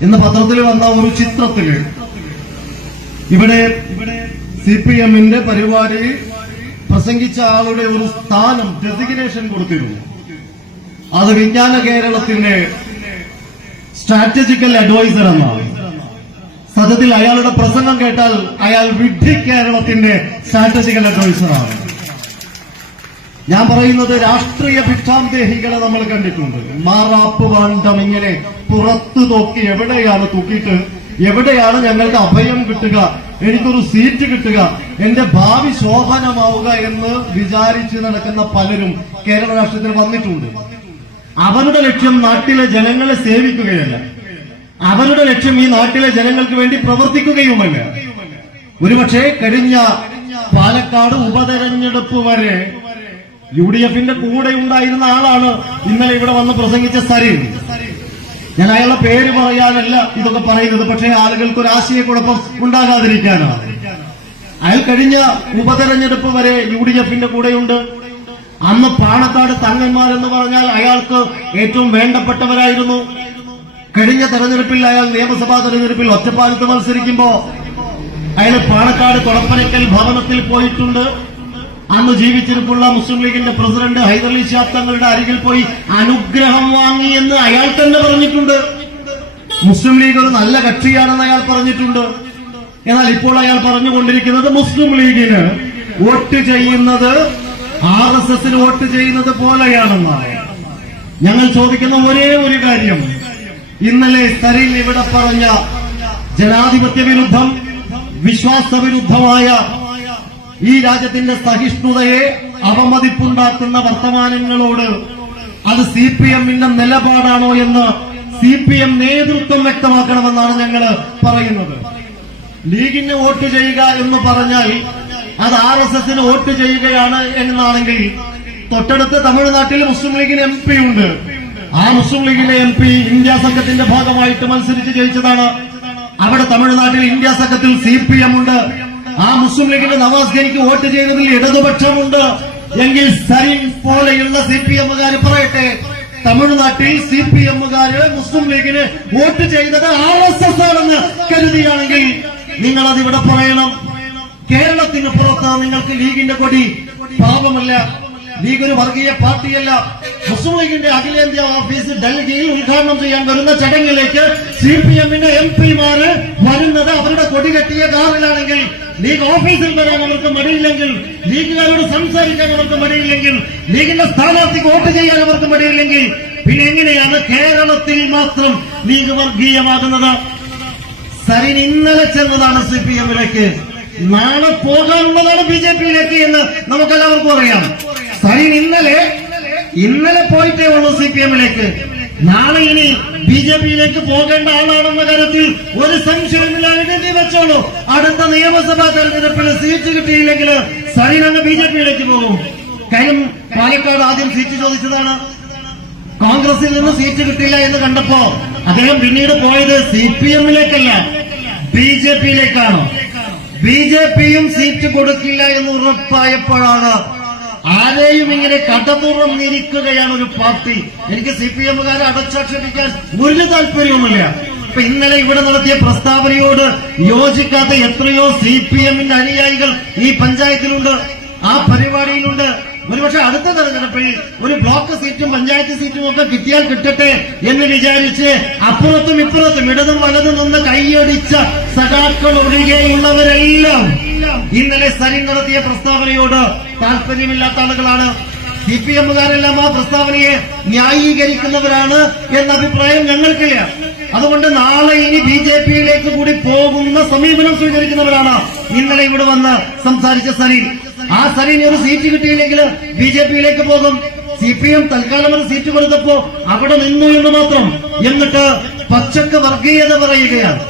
ഇന്ന് പത്രത്തിൽ വന്ന ഒരു ചിത്രത്തിൽ ഇവിടെ ഇവിടെ സി പി എമ്മിന്റെ പരിപാടി പ്രസംഗിച്ച ആളുടെ ഒരു സ്ഥാനം ഡെസിഗ്നേഷൻ കൊടുത്തിരുന്നു. അത് വിജ്ഞാന കേരളത്തിന്റെ സ്ട്രാറ്റജിക്കൽ അഡ്വൈസർ എന്നാണ്. സത്യത്തിൽ അയാളുടെ പ്രസംഗം കേട്ടാൽ അയാൾ വിഡ്ഢി കേരളത്തിന്റെ സ്ട്രാറ്റജിക്കൽ അഡ്വൈസറാണ് ഞാൻ പറയുന്നത് രാഷ്ട്രീയ ഭിക്ഷാന്തേഹികളെ നമ്മൾ കണ്ടിട്ടുണ്ട്. മാറാപ്പ് വാണ്ടം ഇങ്ങനെ പുറത്തു നോക്കി എവിടെയാണ് തൂക്കിയിട്ട് എവിടെയാണ് ഞങ്ങൾക്ക് അഭയം കിട്ടുക എനിക്കൊരു സീറ്റ് കിട്ടുക എന്റെ ഭാവി ശോഭനമാവുക എന്ന് വിചാരിച്ച് നടക്കുന്ന പലരും കേരള രാഷ്ട്രീയത്തിൽ വന്നിട്ടുണ്ട്. അവരുടെ ലക്ഷ്യം നാട്ടിലെ ജനങ്ങളെ സേവിക്കുകയല്ല. അവരുടെ ലക്ഷ്യം ഈ നാട്ടിലെ ജനങ്ങൾക്ക് വേണ്ടി പ്രവർത്തിക്കുകയുമല്ല. ഒരുപക്ഷെ കഴിഞ്ഞ പാലക്കാട് ഉപതെരഞ്ഞെടുപ്പ് വരെ യു ഡി എഫിന്റെ കൂടെ ഉണ്ടായിരുന്ന ആളാണ് ഇന്നലെ ഇവിടെ വന്ന് പ്രസംഗിച്ച സരീൻ. ഞാൻ അയാളുടെ പേര് പറയാനല്ല ഇതൊക്കെ പറയുന്നത് പക്ഷേ ആളുകൾക്ക് ഒരു ആശയക്കുഴപ്പം ഉണ്ടാകാതിരിക്കാനാണ്. അയാൾ കഴിഞ്ഞ ഉപതെരഞ്ഞെടുപ്പ് വരെ യു ഡി എഫിന്റെ കൂടെയുണ്ട്. അന്ന് പാണക്കാട് തങ്ങന്മാരെന്ന് പറഞ്ഞാൽ അയാൾക്ക് ഏറ്റവും വേണ്ടപ്പെട്ടവരായിരുന്നു. കഴിഞ്ഞ തെരഞ്ഞെടുപ്പിൽ അയാൾ നിയമസഭാ തെരഞ്ഞെടുപ്പിൽ ഒറ്റപ്പാലത്ത് മത്സരിക്കുമ്പോ അയാൾ പാണക്കാട് കൊടപ്പനക്കൽ ഭവനത്തിൽ പോയിട്ടുണ്ട്. അന്ന് ജീവിച്ചിരിപ്പുള്ള മുസ്ലിം ലീഗിന്റെ പ്രസിഡന്റ് ഹൈദർലി ശാബ് തങ്ങളുടെ അരികിൽ പോയി അനുഗ്രഹം വാങ്ങി എന്ന് അയാൾ തന്നെ പറഞ്ഞിട്ടുണ്ട്. മുസ്ലിം ലീഗ് ഒരു നല്ല കക്ഷിയാണെന്ന് അയാൾ പറഞ്ഞിട്ടുണ്ട്. എന്നാൽ ഇപ്പോൾ അയാൾ പറഞ്ഞുകൊണ്ടിരിക്കുന്നത് മുസ്ലിം ലീഗിന് വോട്ട് ചെയ്യുന്നത് ആർ എസ് എസിന് വോട്ട് ചെയ്യുന്നത് പോലെയാണെന്നാണ്. ഞങ്ങൾ ചോദിക്കുന്ന ഒരേ ഒരു കാര്യം. ഇന്നലെ സരീൻ ഇവിടെ പറഞ്ഞ ജനാധിപത്യ വിരുദ്ധം വിശ്വാസവിരുദ്ധമായ ഈ രാജ്യത്തിന്റെ സഹിഷ്ണുതയെ അവമതിപ്പുണ്ടാക്കുന്ന വർത്തമാനങ്ങളോട് അത് സി പി എമ്മിന്റെ നിലപാടാണോ എന്ന് സി പി എം നേതൃത്വം വ്യക്തമാക്കണമെന്നാണ് ഞങ്ങൾ പറയുന്നത്. ലീഗിന് വോട്ട് ചെയ്യുക എന്ന് പറഞ്ഞാൽ അത് ആർ എസ് എസിന് വോട്ട് ചെയ്യുകയാണ് എന്നാണെങ്കിൽ തൊട്ടടുത്ത് തമിഴ്നാട്ടിൽ മുസ്ലിം ലീഗിന് എം പി ഉണ്ട്. ആ മുസ്ലിം ലീഗിലെ എം പി ഇന്ത്യ സംഘത്തിന്റെ ഭാഗമായിട്ട് മത്സരിച്ച് ജയിച്ചതാണ്. അവിടെ തമിഴ്നാട്ടിൽ ഇന്ത്യ സംഘത്തിൽ സി പി എം ഉണ്ട്. ആ മുസ്ലിം ലീഗിന്റെ നവാസ് ഖനിക്ക് വോട്ട് ചെയ്തതിൽ ഇടതുപക്ഷമുണ്ട്. എങ്കിൽ സലീം പോലെയുള്ള സി പി എമ്മുകാർ പറയട്ടെ. തമിഴ്നാട്ടിൽ സി പി എമ്മുകാര് മുസ്ലിം ലീഗിന് വോട്ട് ചെയ്തത് ആർ എസ് എസ് ആണെന്ന് കരുതിയാണെങ്കിൽ നിങ്ങൾ അതിവിടെ പറയണം. കേരളത്തിന് പുറത്ത് നിങ്ങൾക്ക് ലീഗിന്റെ കൊടി പാപമല്ല. ലീഗ് ഒരു വർഗീയ പാർട്ടിയല്ല. മുസ്ലിം ലീഗിന്റെ അഖിലേന്ത്യാ ഓഫീസ് ഡൽഹിയിൽ ഉദ്ഘാടനം ചെയ്യാൻ വരുന്ന ചടങ്ങിലേക്ക് സി പി എമ്മിന്റെ എം പിമാര് വരുന്നത് അവരുടെ കൊടി കെട്ടിയ കാറിലാണെങ്കിൽ ലീഗ് ഓഫീസിൽ വരാൻ അവർക്ക് മടിയില്ലെങ്കിൽ ലീഗുകാരോട് സംസാരിക്കാൻ അവർക്ക് മടിയില്ലെങ്കിൽ ലീഗിന്റെ സ്ഥാനാർത്ഥിക്ക് വോട്ട് ചെയ്യാൻ അവർക്ക് മടിയില്ലെങ്കിൽ പിന്നെ എങ്ങനെയാണ് കേരളത്തിൽ മാത്രം ലീഗ് വർഗീയമാകുന്നത്? സരിൻ ഇന്നലെ ചെന്നതാണ് സി പി എമ്മിലേക്ക് നാളെ പോകാനുള്ളതാണ് ബി ജെ പിയിലേക്ക് എന്ന് നമുക്കെല്ലാവർക്കും അറിയാം. സരിൻ ഇന്നലെ ഇന്നലെ പോയിട്ടേ ഉള്ളൂ സി പി എമ്മിലേക്ക് നാളെ ഇനി ബി ജെ പിയിലേക്ക് പോകേണ്ട ആളാണെന്ന കാര്യത്തിൽ ഒരു സംശയമില്ല എഴുതി വെച്ചോളൂ. അടുത്ത നിയമസഭാ തെരഞ്ഞെടുപ്പിൽ സീറ്റ് കിട്ടിയില്ലെങ്കിൽ അങ്ങ് ബി ജെ പിയിലേക്ക് പോകും. കാര്യം പാലക്കാട് ആദ്യം സീറ്റ് ചോദിച്ചതാണ്. കോൺഗ്രസിൽ നിന്ന് സീറ്റ് കിട്ടില്ല എന്ന് കണ്ടപ്പോ അദ്ദേഹം പിന്നീട് പോയത് സി പി എമ്മിലേക്കല്ല ബി ജെ പിയിലേക്കാണ്. ബി ജെ പിയും സീറ്റ് കൊടുക്കില്ല എന്ന് ഉറപ്പായപ്പോഴാണ് ആരെയും ഇങ്ങനെ കടതുറന്നിരിക്കുകയാണ് ഒരു പാർട്ടി. എനിക്ക് സി പി എമ്മുകാരെ അടച്ചാക്ഷേപിക്കാൻ ഒരു താല്പര്യവുമില്ല. ഇപ്പൊ ഇന്നലെ ഇവിടെ നടത്തിയ പ്രസ്താവനയോട് യോജിക്കാത്ത എത്രയോ സി പി എമ്മിന്റെ അനുയായികൾ ഈ പഞ്ചായത്തിലുണ്ട് ആ പരിപാടിയിലുണ്ട്. ഒരുപക്ഷെ അടുത്ത തെരഞ്ഞെടുപ്പിൽ ഒരു ബ്ലോക്ക് സീറ്റും പഞ്ചായത്ത് സീറ്റും ഒക്കെ കിട്ടിയാൽ കിട്ടട്ടെ എന്ന് വിചാരിച്ച് അപ്പുറത്തും ഇപ്പുറത്തും ഇടതും വലതും നിന്ന് കൈയടിച്ച സഖാക്കൾ ഒഴികെയുള്ളവരെല്ലാം ഇന്നലെ സലിൻ നടത്തിയ പ്രസ്താവനയോട് താല്പര്യമില്ലാത്ത ആളുകളാണ്. സി പി എമ്മുകാരെല്ലാം ആ പ്രസ്താവനയെ ന്യായീകരിക്കുന്നവരാണ് എന്ന അഭിപ്രായം ഞങ്ങൾക്കില്ല. അതുകൊണ്ട് നാളെ ഇനി ബി ജെ പിയിലേക്ക് കൂടി പോകുന്ന സമീപനം സ്വീകരിക്കുന്നവരാണ് ഇന്നലെ ഇവിടെ വന്ന് സംസാരിച്ച സരീൻ. ആ സരീൻ ഒരു സീറ്റ് കിട്ടിയില്ലെങ്കിൽ ബി ജെ പിയിലേക്ക് പോകും. സി പി എം തൽക്കാലം ഒരു സീറ്റ് കൊടുത്തപ്പോ അവിടെ നിന്നു എന്ന് മാത്രം. എന്നിട്ട് പച്ചക്ക് വർഗീയത പറയുകയാണ്.